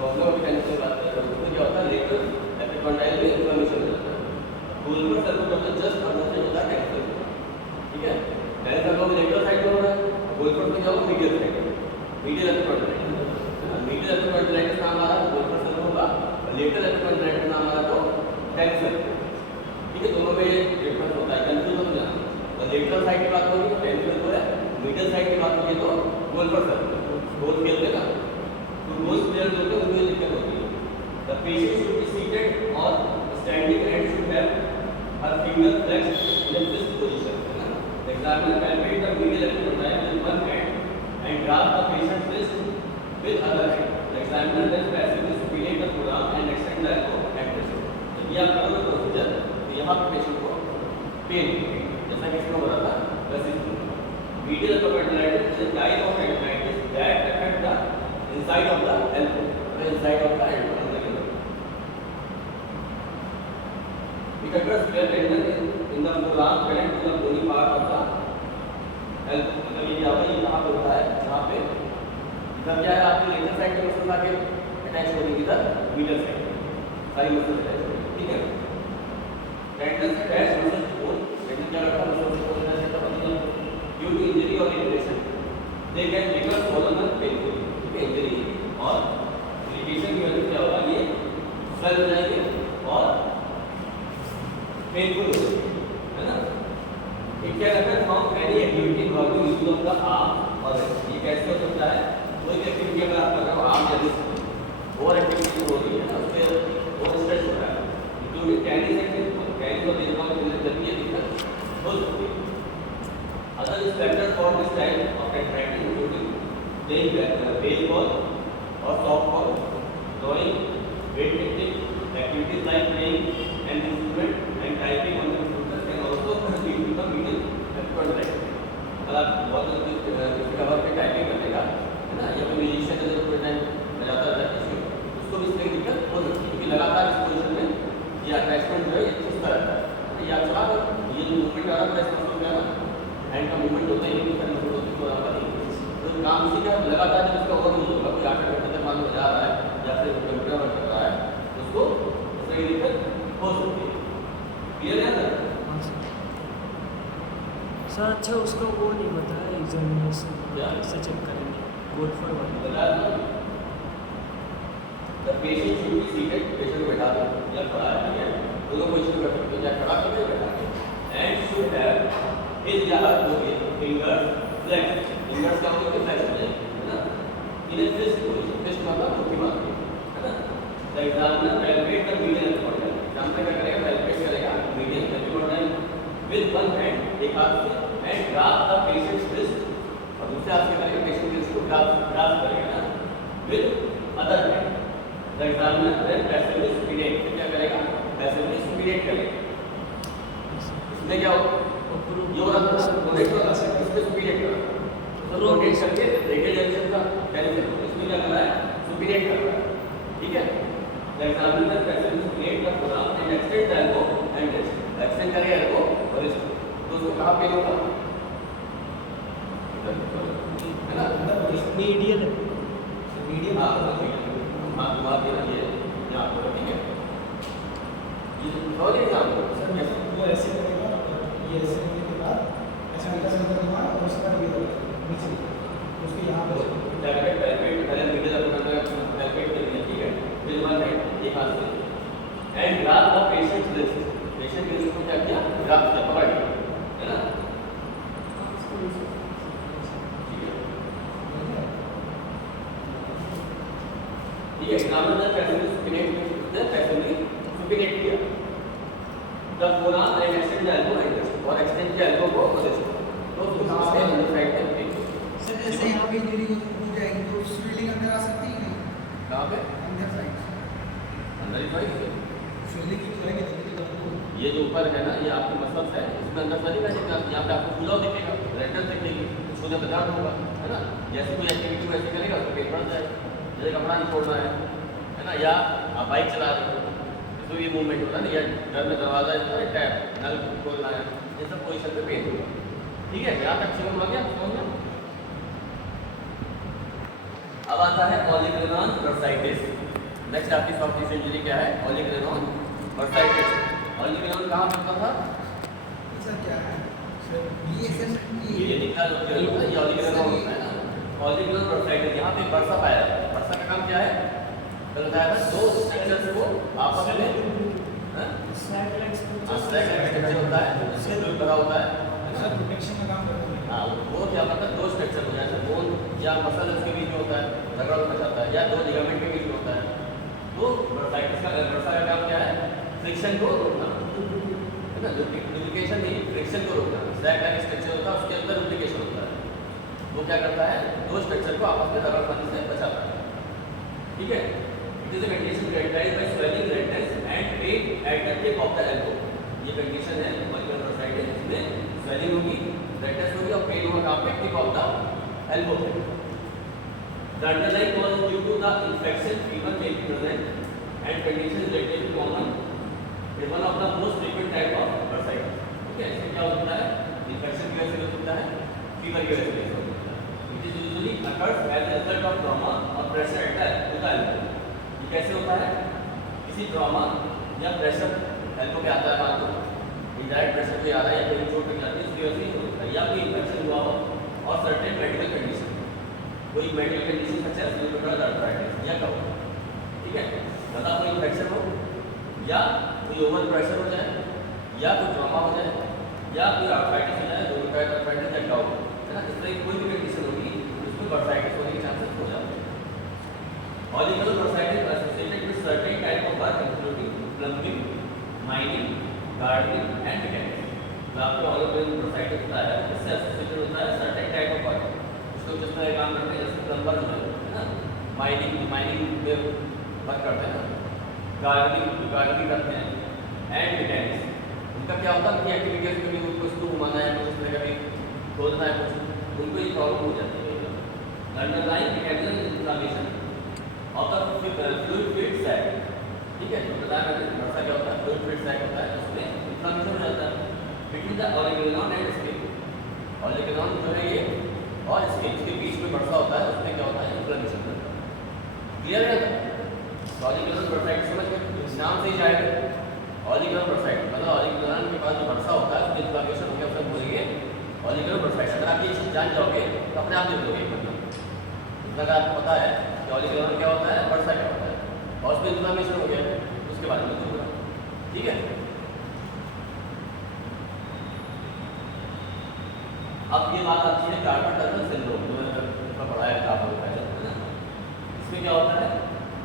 Problem of cancer की बात कर रहे हो तो क्या होता है लेटरल एपिकॉन्डाइल में इन्फ्लेमेशन हो जाता है। गोल्फर सर्कुलर जस्ट अंदर होता है कैंसर, ठीक है। पहले सब लोग लेटरल साइड में हो रहा है, गोल्फर में जाओ medial side, medial epicondyle, medial epicondyle का नाम आ रहा है गोल्फर सर्कुलर होगा, और लेटरल एपिकॉन्डाइल का नाम आ रहा है तो कैंसर, ठीक है। दोनों में डिफरेंस होता है, कंफ्यूज हो जाना। तो लेटरल साइड की बात होगी तो कैंसर हो है, मीडियल साइड की बात होगी तो गोल्फर सर्कुलर। रोज खेलते ना तो रोज प्लेयर होते हैं उनमें दिक्कत होती है। The patient should be seated और standing and should have her finger flexed in a fixed position, है ना। The examiner palpate the medial epicondyle with one hand and grasp the patient's wrist with other hand. The examiner then passively supinate the forearm and extend the elbow and wrist. जब ये आप करोगे procedure तो यहाँ पे patient को pen जैसा कि इसमें हो रहा था वैसे medial epicondylitis is a type of tendinitis that affect the inside of the elbow, the inside of the elbow. It occurs where tendon in the forearm connect to the bony part of the elbow. मतलब ये क्या होगा, ये कहाँ पे होता है, जहाँ पे इधर क्या है आपकी लेटरल साइड के मसल्स आके अटैच होने की इधर मीडियल साइड सारी मसल्स अटैच होंगे, ठीक है। टेंडन से अटैच मसल्स बोन, टेंडन क्या करता है मसल्स को अटैच करता है ड्यू टू इंजरी और irritation they can become swollen and painful, ठीक है। इंजरी और इरिटेशन की वजह से क्या होगा, ये स्वेल हो जाएंगे और पेनफुल हो जाएंगे, है ना। It can affect from any activity involving use of the arm और ये कैसे हो सकता है, कोई भी एक्टिविटी अगर आप कर रहे हो आर्म या रिस्ट और एक्टिविटी हो रही है ना उससे और स्ट्रेस हो रहा है, इंक्लूडिंग टेनिस एक्टिविटी, टेनिस और बेसबॉल के जब ये दिक्कत हो सकती है। Other factor for this type of tendinitis including playing baseball और softball, drawing, weight lifting, activities like playing an instrument and typing on the computer can also lead to the medial epicondylitis. अगर आप बहुत किसी का work पे typing करने का है ना, या कोई म्यूजिशियन है जो पूरे टाइम बजाता रहता है किसी को, उसको भी इस तरह की दिक्कत हो सकती है क्योंकि लगातार इस पोजीशन में ये अटैचमेंट जो है ये खिंचता रहता है। ये आप चला कर ये जो मूवमेंट आ रहा है इसका मतलब क्या है ना, हैंड का मूवमेंट होता है, ये सारी मूवमेंट होती है, तो आप तो काम इसी का लगातार जब इसका ओवर यूज होगा, कोई 8 घंटे तक मान लो बजा रहा है या फिर कंप्यूटर वर्क कर रहा है, उसको इस तरह की दिक्कत हो सकती है। क्लियर है सर? अच्छा उसका वो नहीं बताया एग्जामिनेशन कैसे चेक करेंगे गोल्फर वाला? The patient should be seated, patient को बैठा दो या खड़ा है, ठीक है, दोनों पोजीशन में बैठो या खड़ा करके बैठा के एंड शुड हैव हिज या हर फिंगर्स फ्लेक्स्ड, फिंगर्स का मतलब फ्लेक्स हो जाएंगे, है ना, इन अ फिक्स्ड पोजीशन, फिक्स्ड मतलब मुट्ठी बांध के, है ना। The examiner palpate the medial epicondyl, examiner क्या करेगा, palpate करेगा medial epicondyl with one hand, एक हाथ से, and grasp the patient's wrist, और दूसरे हाथ से करेगा पेशेंट के wrist को grasp करेगा ना with other hand. The examiner then passively supinate, क्या करेगा, passively supinate करेगा। इसमें क्या होगा, ये हो रहा था रोटेट हो रहा है, इसमें supinate कर रहा है, तो रोटेट करके रेडियल डायरेक्शन का कैलिब्रेट, इसमें क्या कर रहा है, supinate कर रहा है, ठीक है। The examiner passively supinate the forearm and extend the elbow and wrist, extend करेगा elbow और wrist, तो उसको कहाँ पे होगा, है ना, मीडियल मीडियम, हाँ घुमा के ना ये यहाँ पर, ठीक है। ये और एग्जाम्पल सर कैसे वो ऐसे करेगा, ये ऐसे करने के बाद ऐसे उल्टा से ऊपर घुमाना और उसके बाद ये करेगा नीचे, उसके यहाँ पर पैल्पेट पहले मीडियल एपिकॉन्डाइल पैल्पेट करेंगे, ठीक है, फिर वन हैंड एक हाथ से and grasp the patients wrist, patient के रिस्ट को क्या किया, ग्रास्प किया, पकड़ लिया, है ना, ठीक है। एग्जामिनर पैसिवली supinate किया the forearm and extend the elbow and wrist, और एक्सटेंड किया एल्बो को और रिस्ट को, तो उसको कहाँ पे अंदर साइड पे देखो सर जैसे यहाँ पे इंजरी हो जाएगी तो स्वेलिंग अंदर आ सकती है, कहाँ पे अंदर साइड अंदर ही पाएंगे, स्वेलिंग की जाएगी तो ये जो ऊपर है ना ये आपके मसल्स है, इसमें अंदर सारी का यहाँ पे आपको फूला दिखेगा, रेंडल दिखेगी, छूने पे दर्द होगा, है ना। जैसे कोई एक्टिविटी वैसे करेगा उसको पेन बढ़ जाएगा, जैसे कपड़ा नहीं छोड़ना है ना, या आप बाइक चला रहे हो तो ये मूवमेंट होता है ना, या घर में दरवाजा टैप नल खोलना है, ये सब पोजीशन पे पेन होगा, ठीक है। यहाँ तक समझ आ गया, समझ में। अब आता है पॉलीक्रेनाल बर्साइटिस, नेक्स्ट आपकी सॉफ्ट टिश्यू इंजरी क्या है? ऑलिगोडेंड्रोन बर्साइटिस। ऑलिगोडेंड्रोन कहाँ मिलता था? सर क्या है सर BSN ये निकला जो होता है ये ऑलिगोडेंड्रोन होता है ना। ऑलिगोडेंड्रोन बर्साइटिस यहाँ पे बर्सा पाया जाता है। बर्सा का काम क्या है? कल बताया था दो स्ट्रक्चर्स को आपस में स्लैग लेग्स स्ट्रक्चर होता है, सेल बना होता है सर प्रोटेक्शन का काम करता है। हाँ, वो क्या मतलब दो स्ट्रक्चर हो जैसे बोन या मसल उसके बीच में होता है, झगड़ा मचाता है, या दो लिगामेंट के बीच में होता है। तो बर्साइटिस का बर्सा का काम क्या है? फ्रिक्शन को रोकना, है ना। डुप्लीकेशन नहीं, फ्रिक्शन को रोकना। स्लैग लाइक स्ट्रक्चर होता है, उसके अंदर डुप्लीकेशन होता है। वो क्या करता है? दो स्ट्रक्चर को आपस में दरार खाने से बचाता है। ठीक है। It is a condition characterized by swelling, redness and pain at the tip of the elbow। ये कंडीशन है ऑलिगोडेंड्रोन बर्साइटिस जिसमें swelling होगी, redness होगी और पेन होगा कहाँ पे? टिप ऑफ द elbow पे। The underlying cause is due to the infection, fever may be present and condition is relatively common. It is one of the most frequent type of bursitis। ठीक है। इसमें क्या होता है? Infection की वजह से होता है, फीवर की वजह से होता है। It is usually occurs as a result of trauma or pressure at the elbow। ये कैसे होता है? किसी ट्रॉमा या प्रेशर एल्बो पे आता है, मान लो इनडायरेक्ट प्रेशर पे आ रहा है या कोई चोट लग जाती है उसकी वजह से होता है, या कोई इन्फेक्शन हुआ हो और सर्टेन मेडिकल कंडीशन, कोई medical condition such as rheumatoid arthritis या कफ। ठीक है। मतलब कोई इन्फेक्शन हो या कोई ओवर प्रेशर हो जाए या कोई ट्रॉमा हो जाए या कोई आर्थराइटिस हो जाए, रूमेटॉइड आर्थराइटिस या कफ, है ना। इस तरह की कोई भी कंडीशन होगी उसमें बर्साइटिस होने के चांसेस हो जाते हैं। ऑलिगोडेंड्रोन bursitis associated with certain type of work including plumbing, mining, gardening and mechanics। तो आपको ऑलिगोडेंड्रोन बर्साइटिस होता है, इससे एसोसिएटेड होता है certain type of work। उसको जिस तरह काम करते हैं जैसे प्लम्बर हो गए, है ना, माइनिंग में वर्क करते हैं ना, गार्डनिंग करते हैं एंड मैकेनिक्स। उनका क्या होता है? उनकी एक्टिविटीज में भी उनको इसको घुमाना है, कुछ इस तरह का भी खोदना है, कुछ उनको ये प्रॉब्लम हो जाती है। Underlying mechanism inflammation of the fluid filled sac. ठीक है। तो बताया मैंने बर्सा क्या होता है? फ्लूइड फीड सैक होता है, उसमें इन्फ्लेमेशन हो जाता है बिटवीन द ऑलिगोडेंड्रोन एंड स्किन। ऑलिगोडेंड्रोन जो है ये और स्किन के बीच में बर्सा होता है, उसमें क्या होता है? इन्फ्लेमेशन होता है। क्लियर है? ऑलिगोडेंड्रोन बर्साइटिस समझ में नाम से ही जाएगा। ऑलिगोडेंड्रोन बर्साइटिस मतलब ऑलिगोडेंड्रोन के पास जो बर्सा होता है उसमें इन्फ्लेमेशन हो गया, उसको बोलेंगे ऑलिगोडेंड्रोन बर्साइटिस। अगर आप ये चीज़ जान जाओगे तो अपने आप लिख लोगे। मतलब अगर आपको पता है कि ऑलिगोडेंड्रोन क्या होता है, बर्सा क्या होता है और उसमें इन्फ्लेमेशन हो गया, उसके बारे में लिखूंगा। ठीक है। अब ये बात आती है कार्पल टनल सिंड्रोम, जो मैंने पढ़ा है कार्पल का, है ना। इसमें क्या होता है?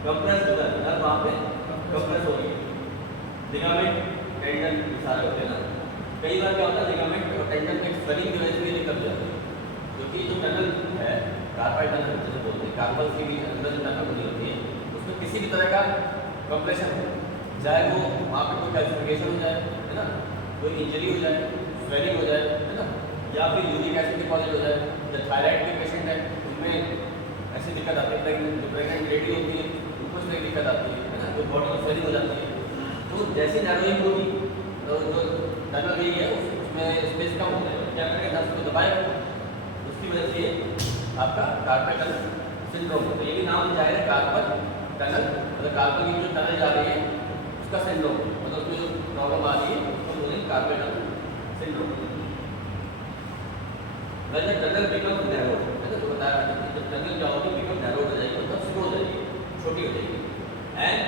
कंप्रेस होता है, नर्व वहाँ पे कंप्रेस हो गई, लिगामेंट टेंडन सारे होते हैं ना। कई बार क्या होता है? लिगामेंट और टेंडन में स्वेलिंग की वजह से ये निकल जाती है, क्योंकि जो टनल है कार्पल टनल जैसे बोलते हैं, कार्पल के भी अंदर जो टनल बनी होती है उसमें किसी भी तरह का कंप्रेशन हो, चाहे वो वहाँ पे कोई कैल्सिफिकेशन हो जाए, है ना, कोई इंजरी हो जाए, स्वेलिंग हो जाए, है ना, या फिर यूरिक एसिड डिपॉजिट हो जाए, या थायराइड के पेशेंट है उनमें ऐसी दिक्कत आती है, जो प्रेगनेंट लेडी होती है उनको इसमें दिक्कत आती है ना, जो बॉडी में स्वेलिंग हो जाती है। तो जैसी नर्विंग होगी तो जो टनल गई है उसमें स्पेस कम हो जाएगा, क्या करेगा? नर्व को दबाएगा, उसकी वजह से आपका कार्पल टनल सिंड्रोम। तो ये भी नाम जाएगा कार्पल टनल, मतलब कार्पल की जो टनल जा रही है उसका सिंड्रोम, मतलब उसमें जो प्रॉब्लम आ रही है उसको बोलेंगे carpal tunnel syndrome. When the tunnel becomes narrow, है ना, तो बताया मैंने जब टनल क्या होगी? बिकम नैरो हो जाएगी, मतलब स्लो हो जाएगी, छोटी हो जाएगी। एंड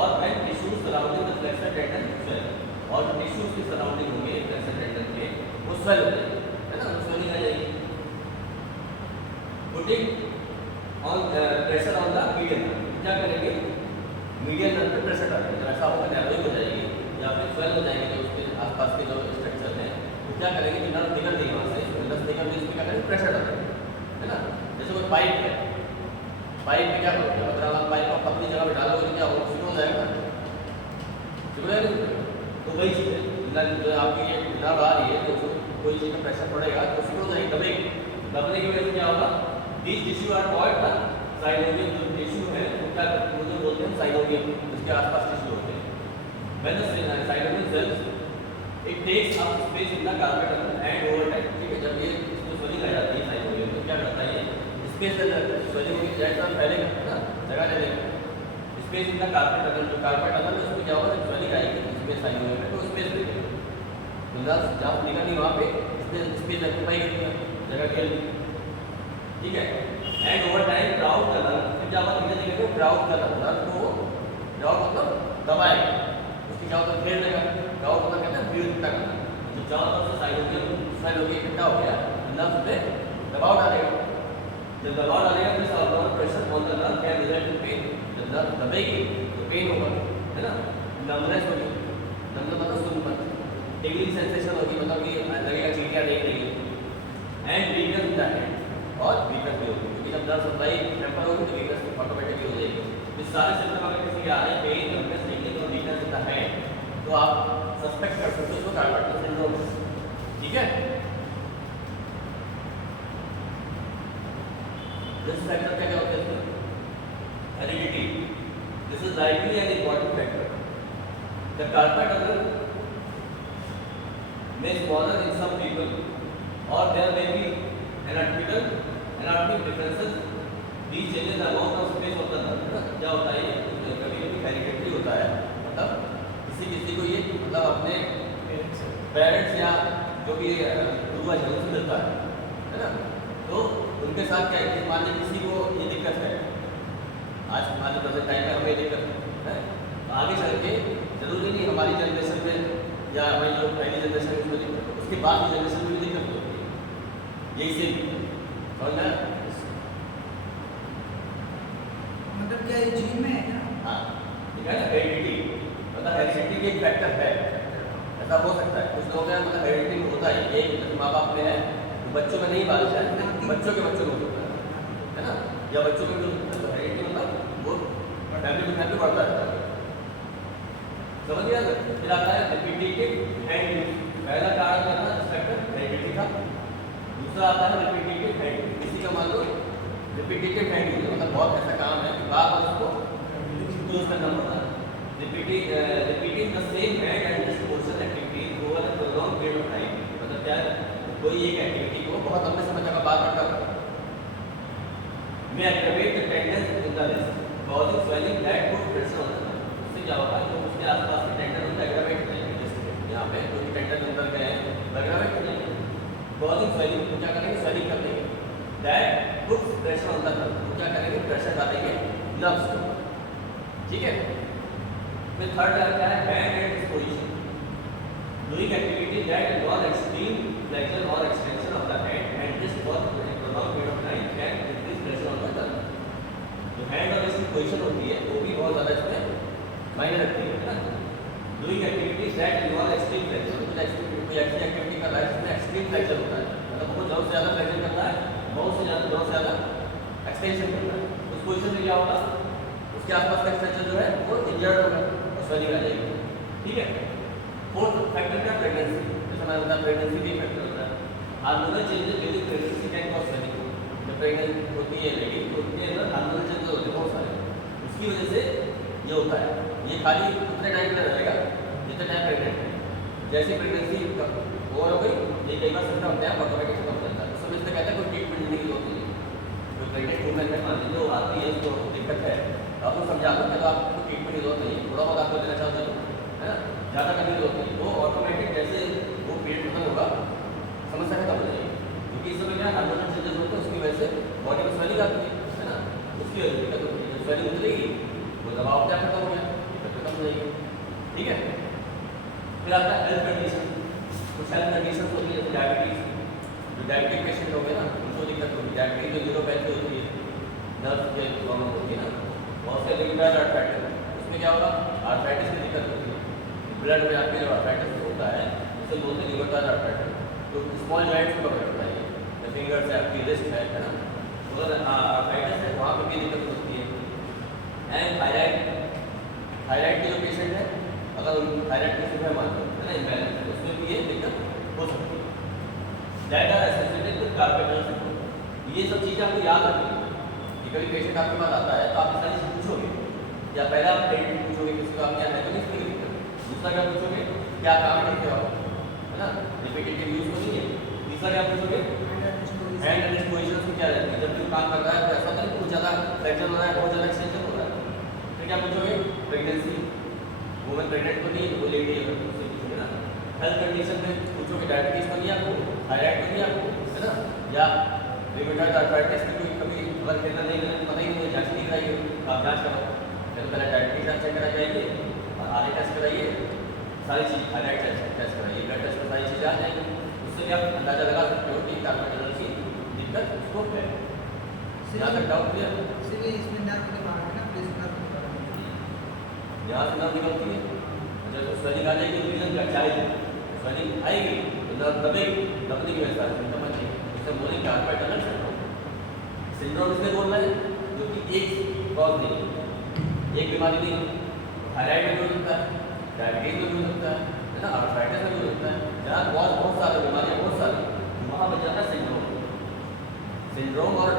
और when tissues surrounding the flexor tendon swell, और जो टिश्यूज के सराउंडिंग होंगे फ्लेक्सर टेंडन के वो स्वेल हो जाएगी, है ना, स्वेलिंग आ जाएगी। Putting on pressure on the median nerve, क्या करेंगे? मीडियन नर्व पे प्रेशर डालेंगे, जब ऐसा होगा नैरोइंग हो जाएगी या फिर स्वेल हो जाएगी जो उसके आसपास के जो स्ट्रक्चर हैं, तो क्या करेंगे कि नर्व निकल गई वहाँ से, नर्व निकल गई, इसमें क्या करेंगे? प्रेशर डालेंगे, है ना। जैसे कोई पाइप है, पाइप में क्या करोगे? अगर आप पाइप को अपनी जगह पे डालोगे तो क्या होगा? सिकुड़ जाएगा, सिकुड़ जाएगा। तो वही चीज़ है, जो आपकी ये नर्व आ रही है तो कोई चीज़ का प्रेशर पड़ेगा तो सिकुड़ जाएगी, दबेगी। दबने की वजह से क्या होगा? This tissue are called the synovium. जो टिश्यू है वो क्या बोलते हैं? साइनोवियम, जिसके आसपास टिश्यू होते हैं। When the synovium cells, it takes up space in the carpet and over time, ठीक है। जब ये इसमें स्वेलिंग आ जाती है साइनोवियम तो क्या करता है? ये स्पेस स्वेलिंग होगी, जैसा पहले करता है ना, जगह ले लेगा, स्पेस इन द कारपेट अगर जो कारपेट अगर उसमें क्या होगा स्वेलिंग आएगी स्पेस आई होगी तो स्पेस दे देगा तो जहाँ निकल नहीं वहाँ पे स्पेस ऑक्यूपाई करती है जगह के लिए ठीक है। एंड ओवर टाइम क्राउड करना फिर क्या होगा धीरे धीरे क्राउड करना नर्व को क्राउड मतलब दबाएगा उसकी क्या होता है घेर देगा क्राउड मतलब कहते हैं भीड़ इकट्ठा करना तो चारों तरफ से साइड होगी इकट्ठा हो गया नर्व पे दबाव डालेगा जब दबाव डालेगा तो sound pressure on the nerve can result in pen जब नर्व दबेगी तो पेन होगा है ना नर्वनेस होगी नर्व मतलब सुनपन टिंगलिंग सेंसेशन होगी मतलब कि लगेगा चीटियाँ देख रही है and weakness in the hand और वीकनेस भी होगी क्योंकि जब नर्व सप्लाई टेम्पर होगी तो वीकनेस ऑटोमेटिकली हो जाएगी इस सारे सिस्टम अगर किसी के आ रहे हैं पेन नर्वनेस टिंगलिंग और वीकनेस इन द हैंड तो आप सस्पेक्ट कर सकते हो उसको कार्पल सिंड्रोम ठीक है। रिस्क फैक्टर क्या क्या होते हैं heredity this is likely an important factor the carpet अगर may smaller in some people or there may be anatomic differences these changes the amount of space of the nerve क्या होता है कभी कभी हेरिडिटी होता है मतलब किसी को ये मतलब अपने पेरेंट्स या जो भी पूर्वज है उनसे मिलता है ना तो उनके साथ क्या है मान लीजिए किसी को ये दिक्कत है आज हमारे प्रेजेंट टाइम में हमें ये दिक्कत है आगे चल के जरूरी नहीं हमारी जनरेशन में या हमारी जो पहली जनरेशन में उसमें दिक्कत उसके बाद की जनरेशन में भी दिक्कत होती है यही से समझना मतलब क्या ये जीन में है क्या? हाँ ठीक है ना हेरिडिटी मतलब हेरिडिटी के एक फैक्टर है ऐसा हो सकता है कुछ लोग हैं मतलब हेरिडिटी में होता है एक माँ बाप में है तो बच्चों में नहीं बारिश है बच्चों के बच्चों में होता है ना या बच्चों में भी होता है तो हेरिडिटी मतलब वो फैमिली में फैमिली बढ़ता है समझ गया फिर आता है रिपीटेटिव हैंड यूज पहला कारण क्या था फैक्टर हेरिडिटी का दूसरा आता है रिपीटेटिव हैंड यूज किसी का मान लो रिपीटेटिव हैंड यूज मतलब बहुत ऐसा काम है कि बार बार उसको यूज करना पड़ता है repeating the same hand and this motion activity over a prolong period of time मतलब क्या है कोई एक एक्टिविटी को बहुत लंबे समय तक बार बार करता है may aggravate the tendons in the wrist causing swelling that put pressure on the उससे क्या होगा जो उसके आसपास के टेंडन होते हैं एग्रावेट हो जाएंगे जैसे यहाँ पे जो टेंडन अंदर गए हैं एग्रावेट हो जाएंगे कॉजिंग स्वेलिंग तो क्या करेंगे स्वेलिंग कर देंगे that puts pressure on the nerve तो क्या करेंगे प्रेशर डालेंगे नर्व्स को ठीक है। फिर थर्ड क्या है hand and disposition doing activity that involve extreme flexion और extension of the hand and this for prolong period of time can increase pressure on the nerve जो हैंड और इसकी पोजीशन होती है वो भी बहुत ज़्यादा इसमें मायने रखती है ना doing activities that involve extreme flexion कोई ऐसी एक्टिविटी कर रहा है जिसमें एक्सट्रीम फ्लेक्शन होता है मतलब बहुत ज़्यादा से ज़्यादा फ्लेक्शन करता है बहुत से ज़्यादा एक्सटेंशन करता है उस पोजीशन में क्या होगा उसके आसपास का स्ट्रक्चर जो है वो इंजर्ड होगा और स्वेलिंग आ जाएगी ठीक है। फोर्थ फैक्टर क्या प्रेगनेंसी जैसे मैंने बताया प्रेगनेंसी भी फैक्टर होता है hormonal changes during pregnancy can cause swelling जब प्रेगनेंट होती है लेडी तो उसके अंदर हार्मोनल चेंजेस होते हैं बहुत सारे उसकी वजह से ये होता है ये खाली उतने टाइम में रहेगा जितने टाइम प्रेगनेंट है जैसे प्रेगनेंसी ओवर हो गई ये कई बार सिस्टम होता है ऑटोमेटिक खत्म हो जाता है उस समय इससे कहते हैं कोई ट्रीटमेंट लेने की जरूरत नहीं है कोई प्रेगनेंट वूमेन है मान लीजिए वो आती है उसको दिक्कत है आपको समझा दो कि आपको ट्रीटमेंट की जरूरत नहीं है थोड़ा बहुत आपको देना चाहते हो है ना ज़्यादा करने की जरूरत नहीं वो ऑटोमेटिक जैसे वो पीरियड खत्म होगा समस्या खत्म हो जाएगी क्योंकि इस समय क्या हार्मोनल चेंजेस होते हैं उसकी वजह से बॉडी में स्वेलिंग आती है ना उसकी वजह से दिक्कत होती है जब स्वेलिंग उतरेगी वो दबाव क्या खत्म हो गया दिक्कत खत्म हो जाएगी ठीक है। फिर आता है हेल्थ कंडीशन कुछ हेल्थ कंडीशन होती है जैसे डायबिटीज जो डायबिटिक पेशेंट हो गए ना उनको दिक्कत होती है डायबिटीज जो न्यूरोपैथी होती है नर्व के प्रॉब्लम होती है ना बहुत से रिंगडाइड आर्थराइटिस उसमें क्या होगा आर्थराइटिस की दिक्कत होती है ब्लड में आपके जो आर्थराइटिस होता है उसे बोलते हैं रिंगडाइड आर्थराइटिस तो स्मॉल जॉइंट्स को पकड़ रखता है फिंगर से आपकी रिस्ट है ना अगर आर्थराइटिस है वहाँ पर भी दिक्कत होती है। एंड थायराइड के जो पेशेंट है अगर उन थायराइड की सुबह मानते हैं ना इम्बैलेंस उसमें भी ये दिक्कत हो सकती है। That are associated with carpal syndrome ये सब चीज़ें आपको याद रखनी है कि कभी पेशेंट आपके पास आता है तो आप इस सारी चीज़ पूछोगे या पहले आप ट्रीटमेंट पूछोगे किसी को आप क्या है तो नहीं दिक्कत दूसरा क्या पूछोगे क्या काम करते हो आप है ना रिपीटेटिव यूज तो नहीं है तीसरा क्या पूछोगे हैंड एंड पोजीशन में क्या रहती है जब भी काम कर रहा है तो ऐसा नहीं बहुत ज़्यादा फ्लेक्शन हो रहा है बहुत ज़्यादा एक्सटेंशन हो रहा है फिर क्या पूछोगे? प्रेगनेंसी, वुमेन प्रेग्नेंट तो नहीं है, तो वो लेडी है, उससे पूछोगे ना। हेल्थ कंडीशन में पूछोगे डायबिटीज तो नहीं आपको, थायराइड तो नहीं आपको, है ना, या रिमेटॉइड आर्थराइटिस की कोई कभी अगर कहना नहीं करना पता ही नहीं, जांच नहीं कराइए, आप जांच कराओ। पहले डायबिटीज जांच चेक कराई जाएगी और आर टेस्ट कराइए, सारी चीज़ थायराइड टेस्ट कराइए, ब्लड टेस्ट में सारी चीज़ें आ जाएंगी। उससे भी आप अंदाजा लगा सकते हो कि कार्बन डाइऑक्साइड की दिक्कत उसको है। यहाँ तक डाउट क्लियर? इसलिए इसमें नर्व के बारे में ना प्लीज नर्व के बारे में यहाँ से नर्व निकलती है, जब स्वेलिंग आ जाएगी तो रीजन क्या चाहिए, स्वेलिंग आएगी तो नर्व दबेगी, दबने की वजह से सिम्टम आएंगे। इससे बोलेंगे कार्बन डाइऑक्साइड सिंड्रोम इसलिए बोल रहे हैं जो कि एक कॉज नहीं है, एक बीमारी नहीं है। थायराइड में भी हो सकता है, डायबिटीज में भी हो सकता है ना, आर्थराइटिस में भी हो सकता है। जहाँ कॉज बहुत सारे बीमारियाँ बहुत सारी, वहाँ बच जाता है सिंड्रोम। सिंड्रोम और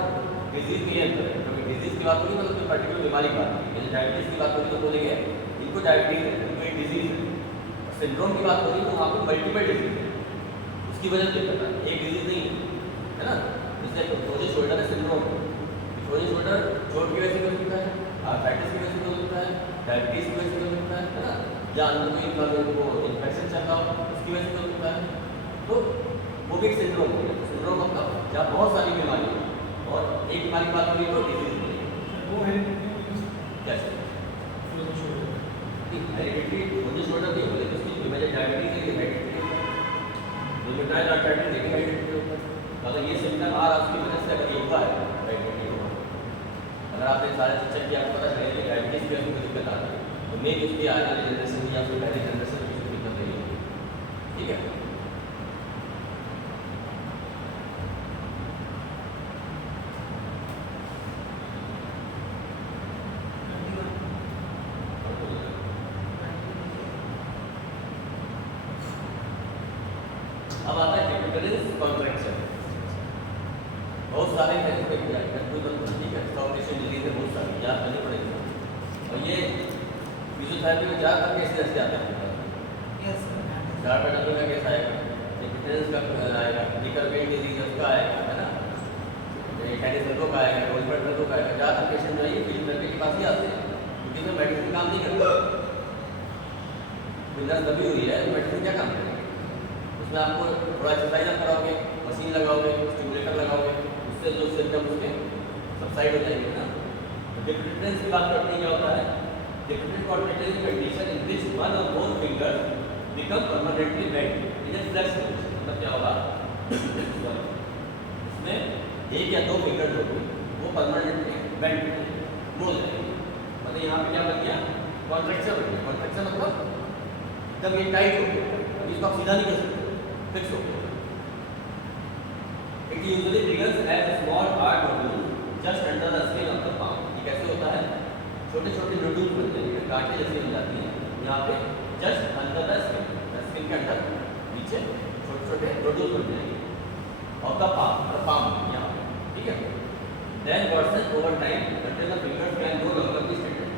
डिजीज भी अंतर है, क्योंकि डिजीज की बात होगी मतलब कोई पर्टिकुलर बीमारी की बात होगी। जैसे डायबिटीज की बात होगी तो बोलेंगे इनको डायबिटीज है, इनको एक डिजीज है। सिंड्रोम की बात होगी तो वहाँ पर मल्टीपल डिजीज है, उसकी वजह से दिक्कत है, एक डिजीज नहीं है ना। जैसे फ्रोजन शोल्डर है सिंड्रोम, फ्रोजन शोल्डर चोट की वजह से हो सकता है, आर्थराइटिस की वजह से हो सकता है, डायबिटीज की वजह से हो सकता है ना, या अंदर कोई इन्फेक्शन चल रहा हो उसकी वजह से हो सकता है, तो वो भी एक सिंड्रोम हो गया। सिंड्रोम मतलब जहाँ बहुत सारी बीमारी है और एक बीमारी की बात हो रही तो डिजीज हो रही वो है कैसे frozen shoulder. Heredity frozen shoulder नहीं बोले तो उसकी वजह डायबिटीज है, हेरिडिटी रूमेटॉइड आर्थराइटिस लेकिन हेरिडिटी होता है। अगर ये सिम्टम आ रहा उसकी वजह से अगर ये हुआ है डायबिटीज हुआ, अगर आपने सारे चीज चेक किया आपको पता चलेगा कि डायबिटीज की वजह से दिक्कत आ रही है तो मे भी उसकी आने वाली जनरेशन या फिर पहले जनरेशन में उसको दिक्कत नहीं होगी। ठीक है, अब आता है कैपिटलिस्ट कॉन्ट्रैक्शन। बहुत सारे हैं इसमें क्या ठीक है, स्टॉकेशन डिजीज है बहुत सारी, याद करनी पड़ेगी। और ये फिजियोथेरेपी में ज़्यादातर केस ऐसे आते हैं, यस सर चार पैटर्न का केस आएगा, कैपिटलिस्ट का आएगा, लिकर वेन डिजीज उसका आएगा, है ना, कैडिसल्को का आएगा, रोजबर्ट का आएगा। ज़्यादातर पेशेंट जो है ये फिजियोथेरेपी के पास ही आते हैं क्योंकि इसमें मेडिसिन काम नहीं करता। बिजनेस दबी हुई है, मेडिसिन क्या काम करेगी? उसमें आपको थोड़ा एक्सरसाइज आप कराओगे, मशीन लगाओगे, स्टिमुलेटर लगाओगे, उससे जो सिम्टम्स उसके सबसाइड हो जाएंगे ना। तो डिफरेंस की बात करते हैं क्या होता है? Different contraction condition in which one और both fingers become permanently bent in a flex position. मतलब क्या होगा? इसमें एक या दो फिंगर जो होगी वो परमानेंटली बेंट हो जाएंगे, मोड़ जाएंगे। मतलब यहाँ पे क्या बन गया? कॉन्ट्रैक्शन बन गया। कॉन्ट्रैक्शन मतलब एकदम ये टाइट हो गया, इसको आप सीधा नहीं कर सकते, फिक्स हो गया। It usually begins as a small hard nodule just under the skin of the palm. ये कैसे होता है? छोटे छोटे नोड्यूल बनते हैं, गांठें जैसी बन जाती हैं यहाँ पे जस्ट अंडर द स्किन के अंदर नीचे छोटे छोटे नोड्यूल बन जाएंगे ऑफ द पाम यहाँ पे, ठीक है। Then worsen over time until the fingers can no longer be straightened.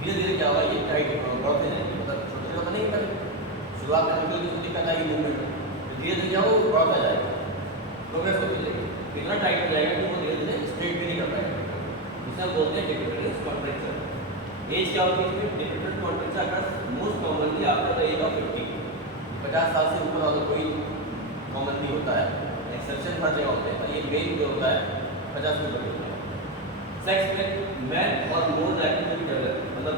धीरे धीरे क्या होगा? ये टाइट बढ़ते जाएंगे, मतलब छोटे छोटे बनेंगे पहले, शुरुआत में हल्की हल्की दिक्कत आएगी मूवमेंट में, धीरे धीरे क्या वो बढ़ता जाएगा, प्रोग्रेस होती जाएगी, इतना टाइट हो जाएगा कि वो धीरे धीरे स्ट्रेट भी नहीं कर पाएगा। इसे हम बोलते हैं डिफरेंस कॉन्ट्रैक्शन। एज क्या होती है? Difference contraction occurs most commonly after the age of 50। 50 साल से ऊपर वाला कोई कॉमनली होता है, एक्सेप्शन हर जगह होते हैं, पर ये मेन जो होता है 50 से ऊपर होता है। सेक्स में मैन और मोर लाइकली टू डेवलप, मतलब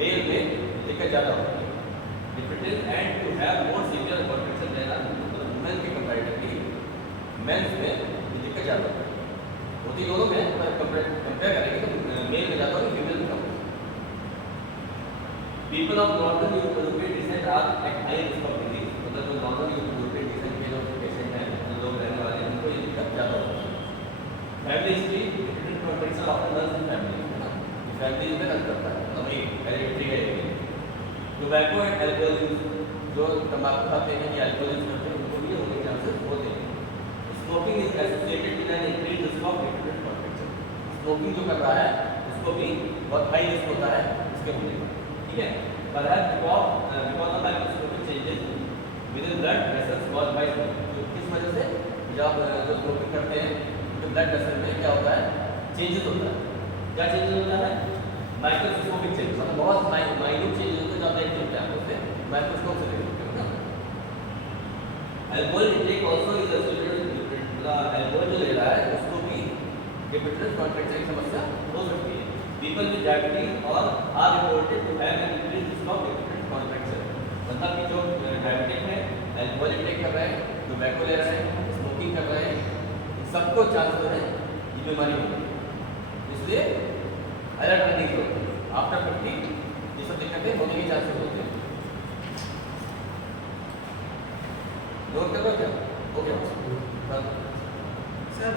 मेल में दिक्कत ज़्यादा होती है। Difference and to have more severe contraction देना, मतलब वुमेन के कंपैरेटिवली मेंस में ये दिक्कत ज़्यादा होती दोनों में, पर कंपेयर करेंगे तो मेल में ज़्यादा होगी, फीमेल में कम होगी। People of northern European descent are at high risk of disease, मतलब जो नॉर्दर्न यूरोपियन डिसेंट के जो पेशेंट हैं, लोग रहने वाले हैं, उनको ये दिक्कत ज़्यादा होती है। Family history different contraction of nurse in family, है ना, फैमिली में रन करता है, मतलब एक हेरिडिटी है। टोबैको एंड अल्कोहल यूज, जो तंबाकू खाते हैं या अल्कोहल यूज करते हैं उनको भी होने के चांसेस होते हैं। Smoking is associated with N increase risk of different contraction. Smoking जो कर रहा है उसको भी बहुत हाई रिस्क होता है इसके होने का, ठीक है। Perhaps because of microscopic changes with in blood vessels caused by smoking. तो किस वजह से? जब जो स्मोकिंग करते हैं तो ब्लड वेसल में क्या होता है? चेंजेस होता है। क्या चेंजेस होता है? माइक्रोस्कोपिक चेंज मतलब बहुत माइन्यूट चेंज होते जाते हैं एकदम टाइम से माइक्रोस्कोप से देख सकते हो ना। Alcohol intake also is associated alcohol जो ले रहा है उसको भी डिप्रेशन कॉन्ट्रैक्शन की समस्या हो सकती है। पीपल विद डायबिटीज और are reported to have an increase risk of depression contraction मतलब कि जो डायबिटिक है अल्कोहल इंटेक कर रहे हैं टोबैको ले रहे हैं स्मोकिंग कर रहे हैं सबको चांस है ये बीमारी होगी इसलिए अलर्ट रहने की जरूरत है। आफ्टर 50 ये सब दिक्कतें होने के चांसेस होते हैं। नोट कर लो क्या ओके सर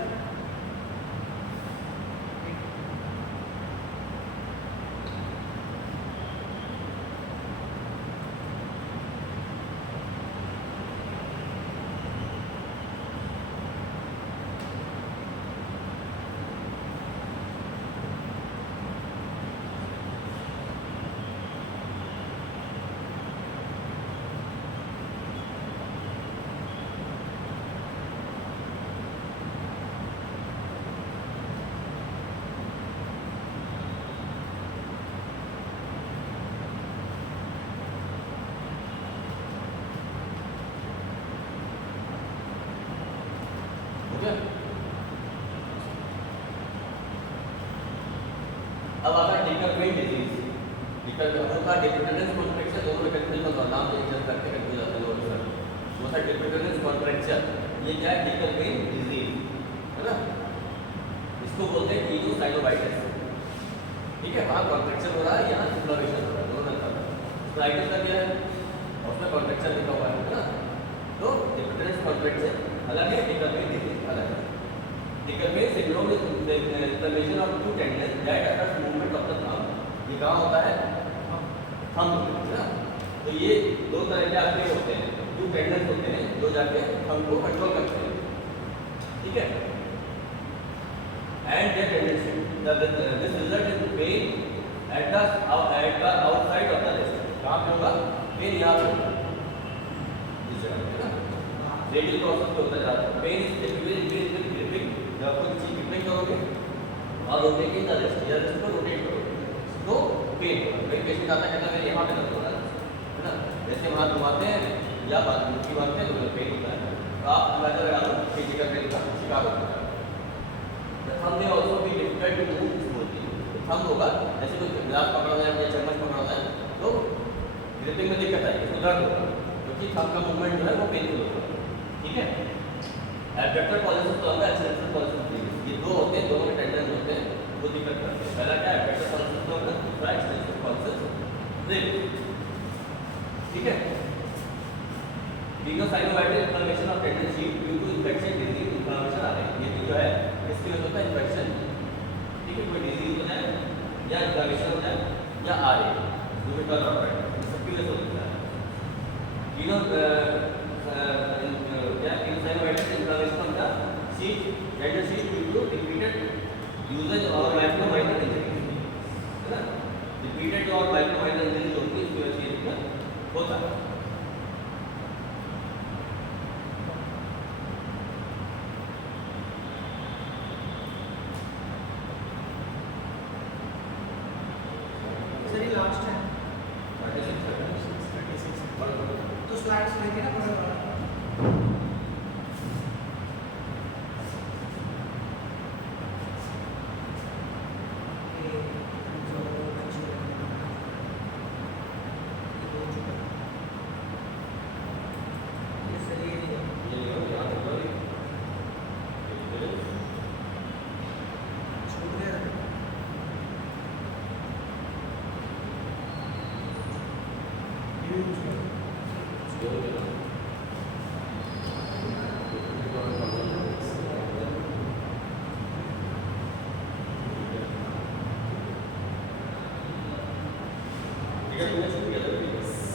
अब आता है डिकलवेन डिजीज। डिकलवेन का डिप्रेटेंस कॉन्ट्रैक्शन दोनों में कंफ्यूजन का नाम चेंज करके कंफ्यूज जाते हैं लोग सर। वो था डिप्रेटेंस कॉन्ट्रैक्शन ये क्या है डिकलवेन डिजीज है ना। इसको बोलते हैं कीनोसाइनोवाइटिस ठीक है। वहाँ कॉन्ट्रैक्शन हो रहा है यहाँ इन्फ्लेमेशन हो रहा है दोनों का। स्लाइटिस का क्या है उसमें कॉन्ट्रैक्शन लिखा हुआ है ना। तो डिप्रेटेंस कॉन्ट्रैक्शन अलग है डिकलवेन डिजीज अलग है। De Quervain syndrome is inflammation of two tendons that affects movement of the thumb. ये कहाँ होता है थंब है ना। तो ये दो तरह के आपके होते हैं टू टेंडन्स होते हैं जो जाके थंब को कंट्रोल करते हैं ठीक है। And there tendency this result in pain at the outside of the wrist. कहाँ पे होगा पेन यहाँ पे होगा इस जगह पे ना। रेडियल प्रोसेस पे होता जाता है। Pain is typically increase with gripping जब कोई चीज ग्रिपिंग करोगे और रोटेटिंग द रेस्ट या रेस्ट को रोटेट करोगे तो पेन कई पेशेंट आता कहता है यहाँ पे दर्द हो रहा है ना। जैसे हम हाथ घुमाते हैं या मुट्ठी बांधते हैं तो पेन होता है। तो आप अंदाजा लगा लो फिजिकल पेन का शिकार होता है। थंब में ऑल्सो भी difficult to move smoothly. Thumb होगा ऐसे कोई गिलास पकड़ा है या चम्मच पकड़ा है तो ग्रिपिंग में दिक्कत आएगी इसको दर्द होगा क्योंकि थंब का मूवमेंट जो है वो पेनफुल होगा ठीक है। एब्डक्टर पॉलिसिस तो होगा एक्सेलेरेटर पॉलिसिस ये दो होते हैं दोनों के टेंडेंस होते हैं वो दिक्कत करते हैं। पहला क्या एब्डक्टर पॉलिसिस तो होगा दूसरा एक्सेलेरेटर पॉलिसिस ठीक है। Tenosynovitis inflammation of tendon sheath due to infection disease inflammation आ रही है। ये जो है इसकी वजह होता है इन्फेक्शन ठीक है। कोई डिजीज हो जाए या इन्फ्लेमेशन हो जाए या आ रही है रूमेटॉइड आर्थराइटिस सबकी वजह से होता है। Tenosynovitis inflammation of the sheath tendon sheath due to repeated usages और माइक्रो माइनर इंजरीज है ना। रिपीटेड और माइक्रो माइनर इंजरीज होती है इसकी वजह से दिक्कत होता है। सर ये लास्ट है तो स्लाइड्स लेके ना बड़ा बड़ा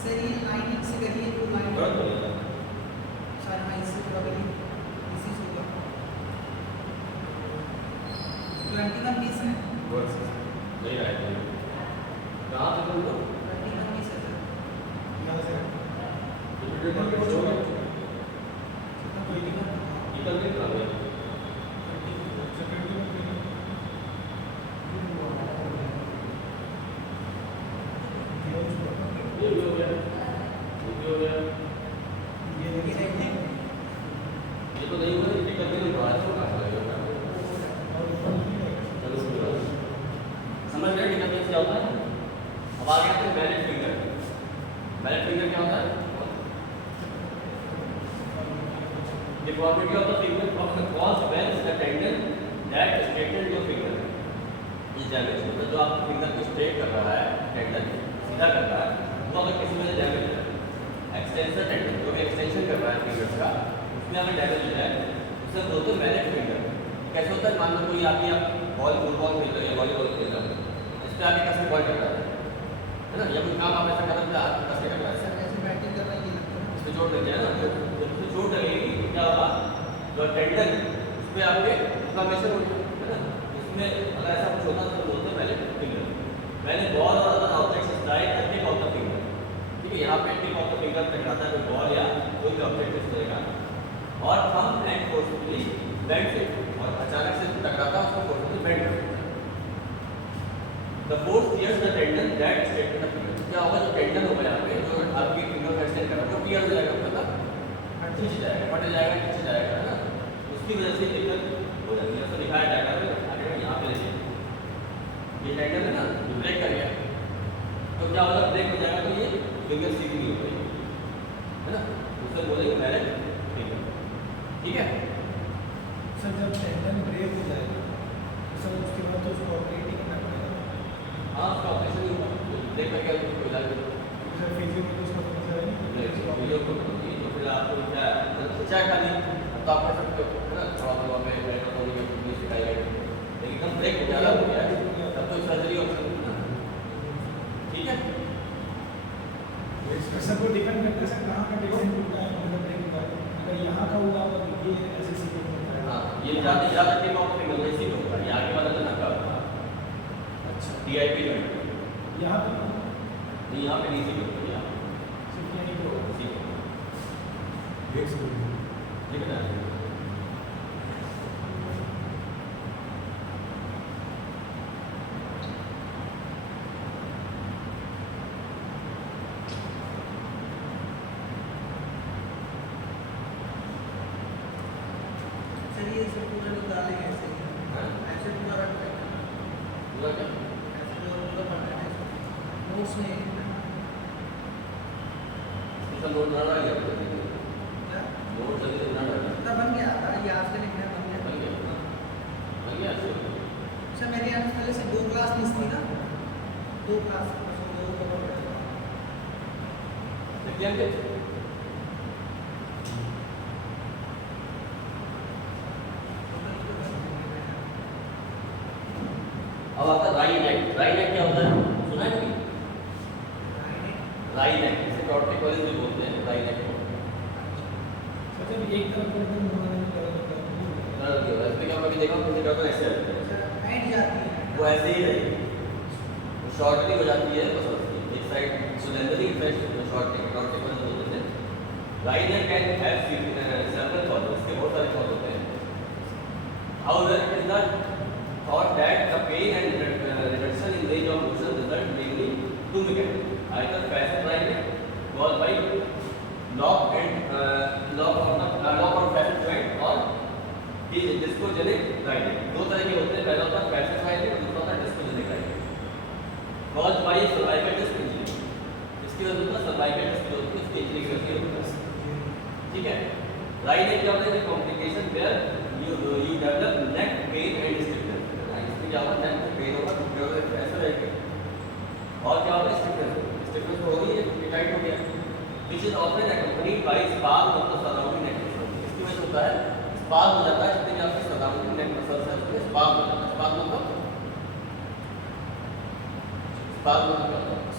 सर ये लाइन से करिए तो लाइन सर हाँ इससे प्रॉब्लम इसी से होगा 21 पीस है नहीं आएगा कहाँ पे तुम लोग 21 पीस है सर यहाँ से deformity of the finger caused when the tendon that straightened your finger is damaged. मतलब जो आपके फिंगर को स्ट्रेट कर रहा है टेंडन सीधा कर रहा है वो अगर किसी वजह डैमेज हो जाए, एक्सटेंसर टेंडन जो भी एक्सटेंशन कर रहा है फिंगर्स का उसमें अगर डैमेज हो जाए उसे बोलते हैं मैलेट फिंगर। कैसे होता है, मान लो कोई आप बॉल फुटबॉल खेल रहे हो या वॉलीबॉल खेल रहे हो, इस पर आगे कैसे बॉल कर रहा है ना, या कोई काम आप ऐसा कर रहे हो आप कैसे कर रहा है, सर ऐसे बैटिंग कर रहा है ये लगता है। इस पर चोट लग जाए ना, तो जब इस पर चोट लगेगी तो क्या होगा, जो टेंडन उस पर आपके इन्फ्लेमेशन हो जाएगा, है ना। इसमें अगर ऐसा कुछ होता तो बोलते हैं मैलेट फिंगर। मैंने बॉल और अदर ऑब्जेक्ट्स स्ट्राइक करके ऑफ द फिंगर, ठीक है, यहाँ पे टिप ऑफ द फिंगर टकराता है कोई बॉल या कोई भी ऑब्जेक्ट इस तरह का, और थंब एंड फोर्सफुली बेंड से, और अचानक से टकराता है उसको फोर्सफुली बेंड करते हैं। The force tears the tendon that straighten the finger. क्या होगा, जो टेंडन होगा यहाँ पे जो आपकी फिंगर का एक्सटेंड कर रहा है वो टियर हो जाएगा, मतलब खिंच जाएगा, फट जाएगा, खिंच जाएगा, है ना। उसकी वजह से दिक्कत हो जाती है। ऐसा दिखाया डायग्राम में, आगे में यहाँ पे देखिए ये टेंडन है ना, जो ब्रेक कर गया तो क्या होगा, ब्रेक हो जाएगा तो ये फिंगर सीधी नहीं हो पाएगी, है ना, उसे बोलेंगे मैलेट फिंगर, ठीक है। सर जब टेंडन ब्रेक हो जाएगा तो सर उसके बाद तो उसको ऑपरेटिंग करना पड़ेगा। हाँ, उसका ऑपरेशन नहीं होगा, ब्रेक कर गया तो कोई इलाज नहीं। सर फिजियो में तो उसका कोई मतलब नहीं। वीडियो को तो फिर आपको क्या खिंचा खाली तो आप कर सकते हो, है ना, थोड़ा थोड़ा में होने की कोशिश सिखाई गई, लेकिन एकदम ब्रेक हो ज़्यादा हो गया है तब तो सर्जरी ऑप्शन है ना, ठीक है। सर वो डिपेंड करता है सर कहाँ का डिपेंड होता है, मतलब ब्रेक होता है, अगर यहाँ का हुआ तो ये ऐसे सीधे होता है। हाँ, ये ज़्यादा टिप ऑफ फिंगर में इसी में होगा, ये आगे वाला जो ना का अच्छा DIP जॉइंट, यहाँ पे नहीं यहाँ पे नहीं सी होगा, यहाँ सिर्फ यहीं पे होगा। सी होगा, एक सेकंड। ठीक है ना। सर ये सब पूरा लोग डालेंगे ऐसे ही। हाँ? ऐसे पूरा रख देंगे। पूरा क्या? ऐसे जो पूरा पढ़ना है नोट्स में इसका नोट बना रहा है क्या नोट जल्दी से बना रहा है, इतना बन गया था, ये आज का लिखना बन गया। बन गया ना, बन गया अच्छे। सर मेरे यहाँ पहले से 2 क्लास मिस थी ना, 2 क्लास दो कवर करेगा। देखिए अंकित, अब आपका राई नेक क्या होता है, सुना है कभी? राई नेक, इसे टॉर्टिकोलिस भी बोलते हैं, राई नेक को। सर जब एक तरफ कर दो हमारे में दर्द नहीं होगा, इसमें क्या होगा, देखो किसी डॉक्टर ऐसे रहते हैं, हैंड जाती है। वो ऐसे ही रहेगी, शॉर्टनिंग हो जाती है, बस होती है एक साइड सुलेंडरिंग इफेक्ट, शॉर्टनिंग टॉर्टिकोलिस बोलते हैं। राई नेक कैन हैव सेवरल कॉजेस, इसके बहुत सारे कॉज होते हैं। However it is not thought that the pain and reduction in range of motion result mainly two mechanisms, either passive driving caused by lock on passive joint or discogenic driving। दो तरह के होते हैं, पहला होता है passive driving और दूसरा होता है discogenic driving caused by cervical disc injury। इसकी वजह से cervical disc जो होती है उसकी इंजरी की वजह से होता है, ठीक है। राइट नेक क्या होता है, complication where you develop neck pain and stiffness। क्या होगा, नेक में पेन होगा, ऐसा रहेगा, और क्या होगा, स्टिफनेस हो गई है, टाइट हो गया, which is often accompanied by spasm of the surrounding neck muscle. इसकी वजह से होता है स्पाज्म हो जाता है, जितने भी आपके सराउंडिंग नेक मसल्स हैं उसमें स्पाज्म हो जाता है। स्पाज्म मतलब क्या होता है,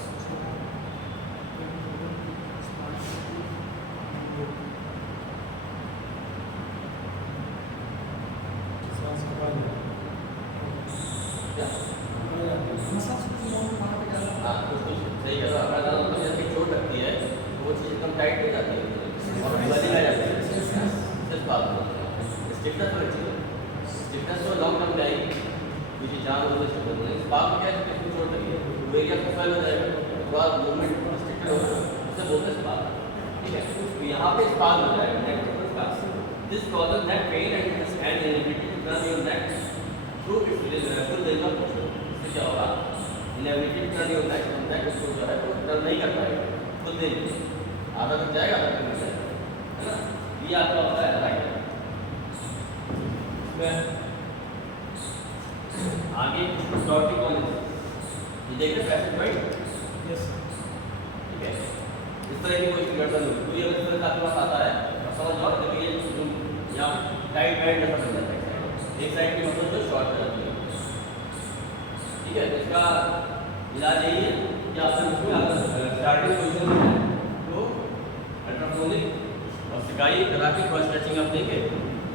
क्या मसल्स को वहाँ पे डाला। हाँ कुछ सही कह रहा है, अगर आपको जैसे चोट लगती है तो वो चीज़ एकदम टाइट हो जाती है और गली में आ जाती है, सिर्फ बात होती है। स्टिफनेस होनी चाहिए, स्टिफनेस तो लॉन्ग टर्म जाएगी, किसी जान हो तो स्टिफनेस नहीं। इस बात में क्या है, किसी चोट लगी है वो एरिया को फैल हो जाएगा, तो आप मूवमेंट रिस्ट्रिक्टेड हो जाएगा, उससे बोलते हैं स्पाज, ठीक है। तो यहाँ पे स्पाज हो जाएगा, neck spasm, this causes neck pain and inability to turn your neck through its full range of motion. इससे क्या होगा, inability to turn your neck, neck उसको जो है वो टर्न नहीं कर पाएगा, खुद नहीं, आधा तक जाएगा, आधा तक नहीं जाएगा, है ना। ये आपका होता है राइट। आगे टॉर्टिकोलिस, ये देख रहे पैसेज पॉइंट, यस ठीक है। इस तरह की कोई गठन हो तो ये अगर इस तरह का आपके पास आता है और समझ जाओ जब ये जो यहाँ टाइट टाइट जैसा बन जाता है एक साइड की मसल जो शॉर्ट कर जाती है, ठीक है। तो इसका इलाज यही है कि आपसे इसमें अगर स्टार्टिंग पोजीशन में है तो अल्ट्रासोनिक और सिकाई करा के थोड़ा स्ट्रेचिंग आप देंगे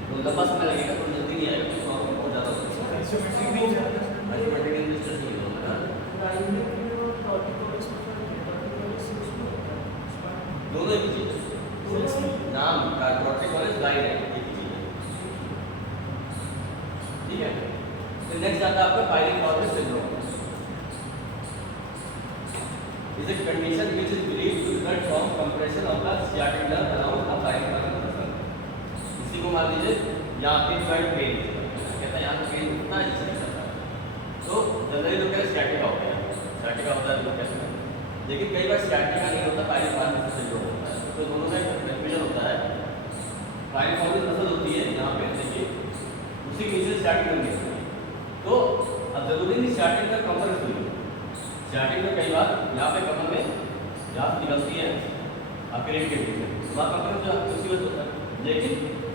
तो लंबा समय लगेगा, तो जल्दी नहीं आएगा, तो आपको बहुत ज़्यादा आइसोमेट्रिक नहीं जाता आइसोमेट्रिक स्ट्रेचिंग होगा ना, दोनों एक चीज़ है। नाम टॉर्टिकोलिस लाइन है, एक ही चीज़ है, ठीक है। तो नेक्स्ट आता है आपका piriformis syndrome. Is a condition which is believed to result from compression of the sciatic nerve around the pyloric muscle. इसी को मान लीजिए यहाँ पे जॉइंट पेन कहता है, यहाँ पे पेन उतना है जिससे करता है, तो जनरली लोग कहते हैं sciatica होता है, sciatica होता है लोग कहते हैं, लेकिन कई बार sciatica नहीं होता, पायरिफॉर्मिस सिंड्रोम होता है। तो दोनों में कंफ्यूजन होता है। पायरिफॉर्मिस मसल होती है यहाँ पे देखिए, उसी के नीचे sciatic nerve है, तो अब जरूरी नहीं sciatic nerve कंप्रेस हुई, स्टार्टिंग में कई बार यहाँ पे कमर में यहाँ से निकलती है आपके रेट के बीच में, वहाँ कमर जो उसी वजह होता है, लेकिन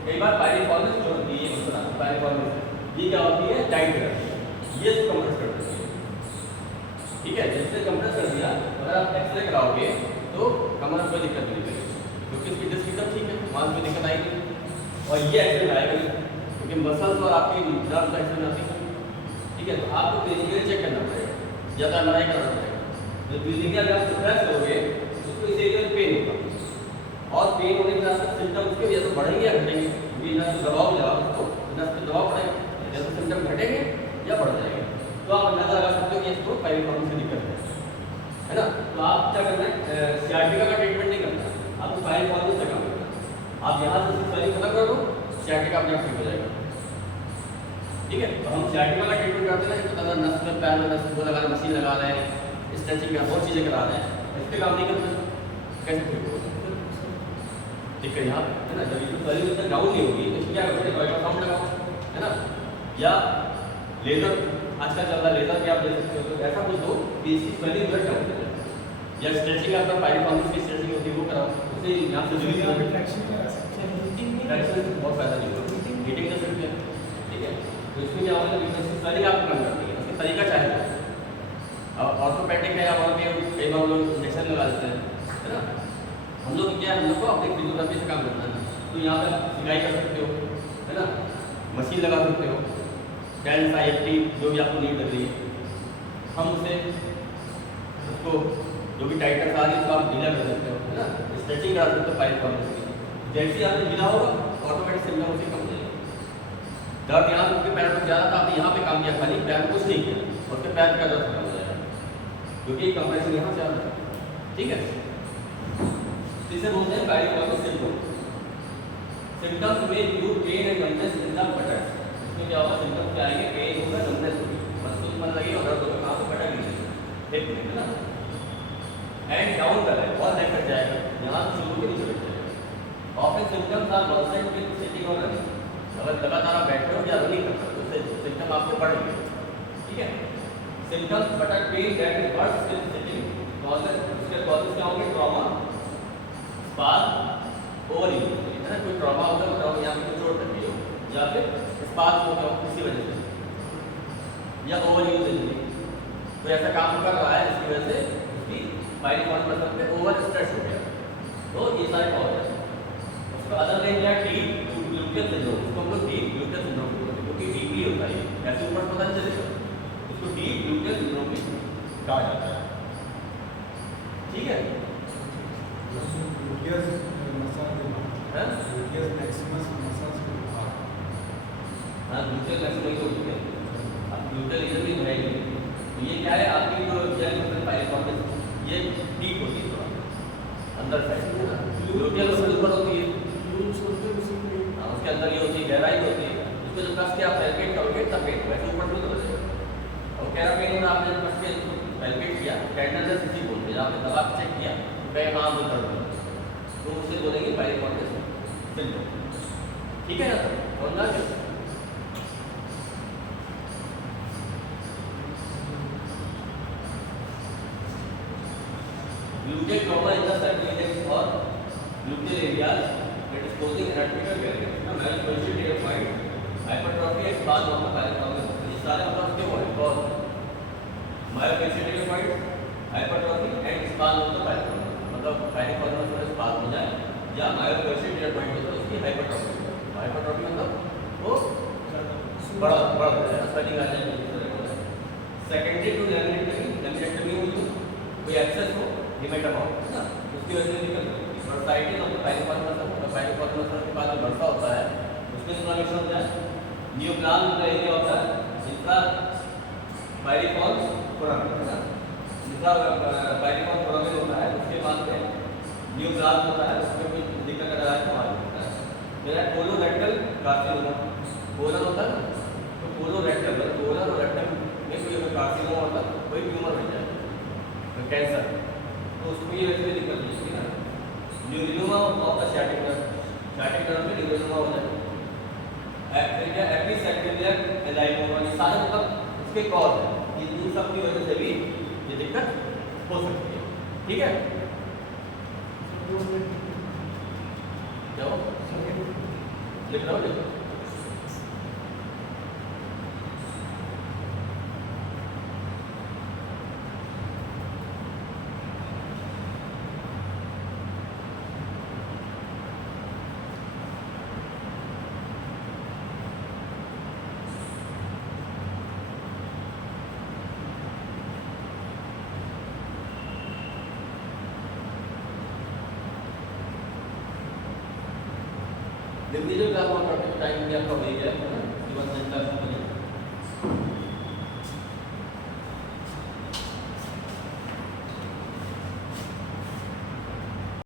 कई बार पायरिफॉर्मिस जो होती है मसला पायरिफॉर्मिस ये क्या होती है, टाइट रहती है, ये कंप्रेस कर देती है, ठीक है। जैसे कंप्रेस कर दिया, अगर आप एक्सरे कराओगे तो कमर में कोई दिक्कत नहीं करेगी, क्योंकि इसकी डिस्क एकदम ठीक है, वहाँ कोई दिक्कत आएगी और ये एक्सरे में आएगा नहीं, क्योंकि मसल्स और आपकी नर्व्स एक्सरे में आती है, ठीक है। तो आपको फिजिकली चेक करना पड़ेगा या तो एमआरआई कराना पड़ेगा। तो फिजिकली अगर आप प्रेस करोगे तो उसको इस एरिया में पेन होगा, और पेन होने के साथ सिम्टम उसके या तो बढ़ेंगे या घटेंगे, क्योंकि नस दबाव जवाब उसको नस पे दबाव पड़ेगा, या तो सिम्टम घटेंगे या बढ़ जाएंगे। तो आप अंदाजा लगा सकते हो कि इसको पायरिफॉर्मिस से दिक्कत है ना। तो आप क्या करना है, sciatica का ट्रीटमेंट नहीं करना, आपको पायरिफॉर्मिस से काम करना है। आप यहाँ से स्वेलिंग खत्म कर दो, sciatica अपने आप ठीक हो जाएगा, ठीक है। तो हम sciatica का ट्रीटमेंट करते हैं, पता है नस में पैर में नस को लगा रहे हैं, मशीन लगा रहे हैं, स्ट्रेचिंग का बहुत चीज़ें करा रहे हैं, इस पर काम नहीं करते, कैसे ठीक होगा, ठीक है। यहाँ है ना, जब इसको स्वेलिंग तक डाउन नहीं होगी तो क्या करोगे, अल्ट्रासाउंड लगाओ, है ना, या लेजर आजकल चल रहा है, लेजर भी आप ले सकते हो, तो ऐसा कुछ दो कि इसकी स्वेलिंग जो है डाउन हो जाए, या स्ट्रेचिंग आपका पायरिफॉर्मिस की स्ट्रेचिंग होती है वो कराओ, उससे यहाँ से जुड़ी हुई ट्रैक्शन करा सकते हैं, बहुत फायदा नहीं होगा, हीटिंग कर सकते हैं, ठीक है। तो इसमें क्या होगा, स्वेलिंग आपको कम करती है, उसका तरीका चाहिए। अब ऑर्थोपेडिक है, वहाँ पे कई बार लोग इंजेक्शन लगा देते हैं, है ना। हम लोग क्या है, हम लोग को अपनी फिजियोथेरेपी से काम करना है, तो यहाँ पे सिलाई कर सकते हो, है ना, मशीन लगा सकते हो, टेंस आईएफटी जो भी आपको नीड लग रही है, हम उसे उसको जो भी टाइटनेस आ रही है उसको आप ढीला कर सकते हो, है ना, स्ट्रेचिंग करा सकते हो पायरिफॉर्मिस की, जैसे यहाँ से ढीला होगा ऑटोमेटिक सिम्टम उसी कम हो जाएगा। दर्द यहाँ से उसके पैर में ज़्यादा था, आपने यहाँ पे काम किया, खाली पैर में कुछ नहीं किया, उसके पैर का दर्द खत्म हो जाएगा, क्योंकि कंप्रेशन यहाँ से आ रहा है, ठीक है। इसे बोलते हैं पायरिफॉर्मिस सिंड्रोम। सिम्टम्स में include pain and numbness in the buttocks. इसमें क्या होगा, सिम्टम्स क्या आएंगे, पेन होगा, नमनेस होगी, मसल मन लगेगा और दर्द होगा, कहाँ पे बटक नहीं हिप में, है ना, एंड डाउन द लेग, और लेग कट जाएगा, यहाँ से शुरू के नीचे बैठ जाएगा। Often symptoms are worsened with sitting और रनिंग, अगर लगातार आप बैठे हो या रनिंग करते हो तो सिम्टम आपके बढ़ गए, ठीक है। Symptoms buttock pain that is worse with sitting, causes उसके कॉजेस क्या होंगे, ट्रॉमा, स्पाज, ओवरयूज, है ना, कोई ट्रॉमा होगा तो यहाँ पे चोट लगी हो, या फिर स्पाज हो गया किसी वजह से, या ओवरयूज इंजरी, तो ऐसा काम कर रहा है जिसकी वजह से उसकी पायरिफॉर्मिस मसल पे ओवर स्ट्रेस हो गया, तो ये सारे कॉज है। उसका अदर नेम क्या है, डीप ग्लूटियल सिंड्रोम, इसको हम लोग डीप ग्लूटियल सिंड्रोम बोलते हैं, क्योंकि डीपली होता है, ऐसे ऊपर पता नहीं चलेगा, इसको डीप ग्लूटियल सिंड्रोम भी कहा जाता है, ठीक है। Gluteus muscle हाँ gluteus maximus muscles हाँ, ग्लूटियल मैक्सिमम को बोलते हैं, अब ग्लूटियल इधर भी है, तो ये क्या है, आपकी जो जेल मसल पायरिफॉर्मिस ये डीप होती है थोड़ा अंदर साइड, है ना, ग्लूटियल मसल ऊपर होती है, हाँ, उसके अंदर ये होती है, गहराई होती है, उसको जब कस के आप पैल्पेट करोगे तब पेन होगा, ऐसे ऊपर से हो जाएगा। और कैरा पेन होना, आपने जब कस के पैल्पेट किया, टेंडरनेस इसी बोलते हैं, आपने दबा चेक किया कई वहाँ में दर्द होगा, तो उसे बोलेंगे पायरिफॉर्मिस सिंड्रोम, ठीक है ना। और ना Gluteal trauma in the circumference or gluteal areas that is causing anatomical barrier. Now, malposition take a point. Hypertrophy and spasm of the piriformis. ये सारे मतलब क्या हुआ है? Cause malposition take a point. Hypertrophy and spasm of the piriformis. मतलब piriformis में spasm हो जाए या malposition take a point हो तो उसकी hypertrophy हो जाए. Hypertrophy मतलब वो बड़ा बड़ा हो जाए. swelling आ जाए. Secondary to laminectomy हुई तो कोई एक्सेस हो हेमेटोमा है ना उसकी वजह से निकल बर्साइटिस ऑफ द पाइरिफॉर्मस के बाद जो बर्सा होता है उसमें इन्फ्लेमेशन होता है न्यूप्लाज्म का एरिया होता है इंट्रा पाइरिफॉर्म फोरामेन है ना इंट्रा पाइरिफॉर्म फोरामेन होता है उसके बाद में न्यूप्लाज्म होता है उसमें कोई दिक्कत आ रहा है तो मालूम होता है मेरा कोलोरेक्टल कार्सिनोमा कोलन होता है तो कोलोरेक्टल कोलन और रेक्टम में कोई कार्सिनोमा होता है कोई ट्यूमर हो जाए कैंसर तो उसको ये वैसे दिक्कत नहीं है ना neuroma of the static nerve में न्यूरोमा होता है फिर क्या एपिसेक्टिलियर एलाइकोमा ये सारे मतलब इसके कॉज है इन सब की वजह से भी ये दिक्कत हो सकती है ठीक है क्या हो लिख रहा हूँ दिल्ली जो क्लास वन टॉपिक टाइम भी आपका हो गया है